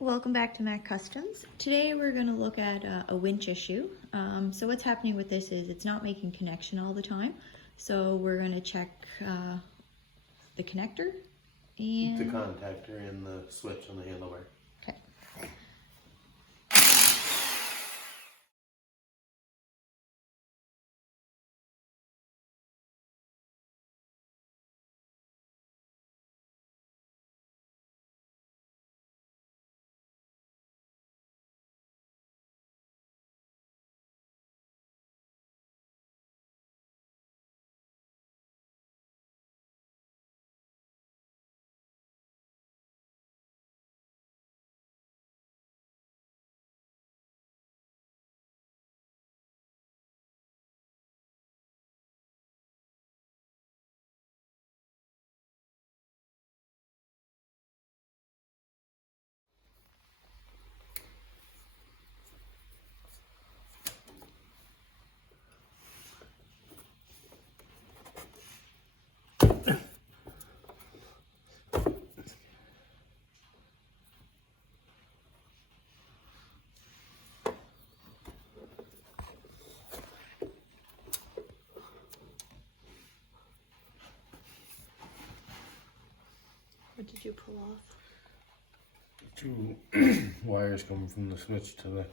Welcome back to Mac Customs. Today we're going to look at a winch issue. So what's happening with this is it's not making connection all the time. So we're going to check the connector and the contactor and the switch on the handlebar. Okay. What did you pull off? Two wires coming from the switch to the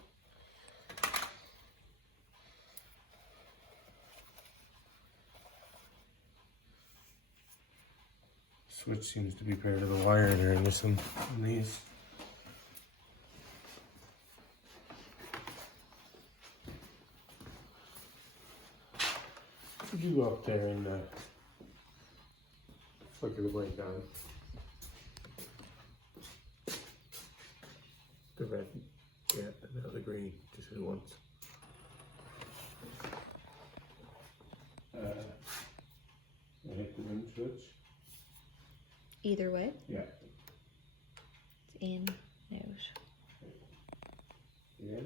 switch. Seems to be paired to the wire there, and there's some in these. Could you go up there and flicker the light on? The red, yeah, and now the green, just at once. I hit the rim switch. Either way? Yeah. It's in, out. Yeah.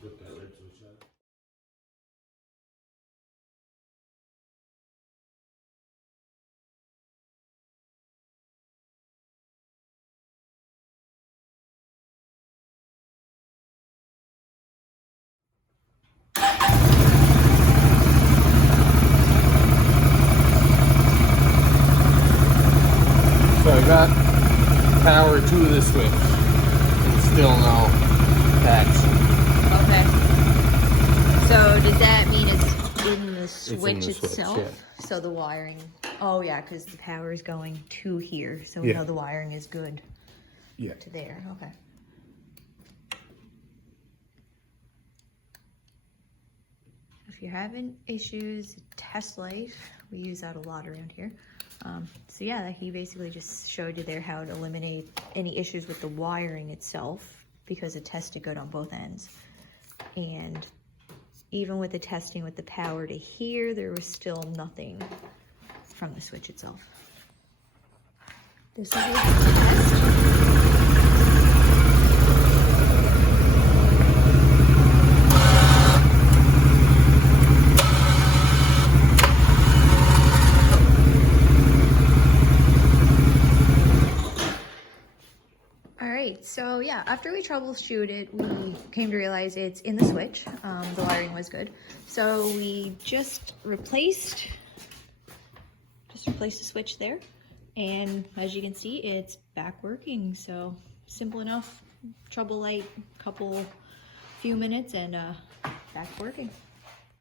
Flip that red switch on. So I got power to the switch and still no patch. Okay. So does that mean it's in the switch itself? Yeah. So the wiring, oh yeah, because the power is going to here. So we Yeah. know the wiring is good Yeah. to there. Okay. If you're having issues, test light, we use that a lot around here. So yeah, he basically just showed you there how to eliminate any issues with the wiring itself because it tested good on both ends. And even with the testing with the power to here, there was still nothing from the switch itself. This is a test. So yeah, after we troubleshoot it, we came to realize it's in the switch. The wiring was good. So we just replaced the switch there. And as you can see, it's back working. So simple enough, trouble light, few minutes and back working.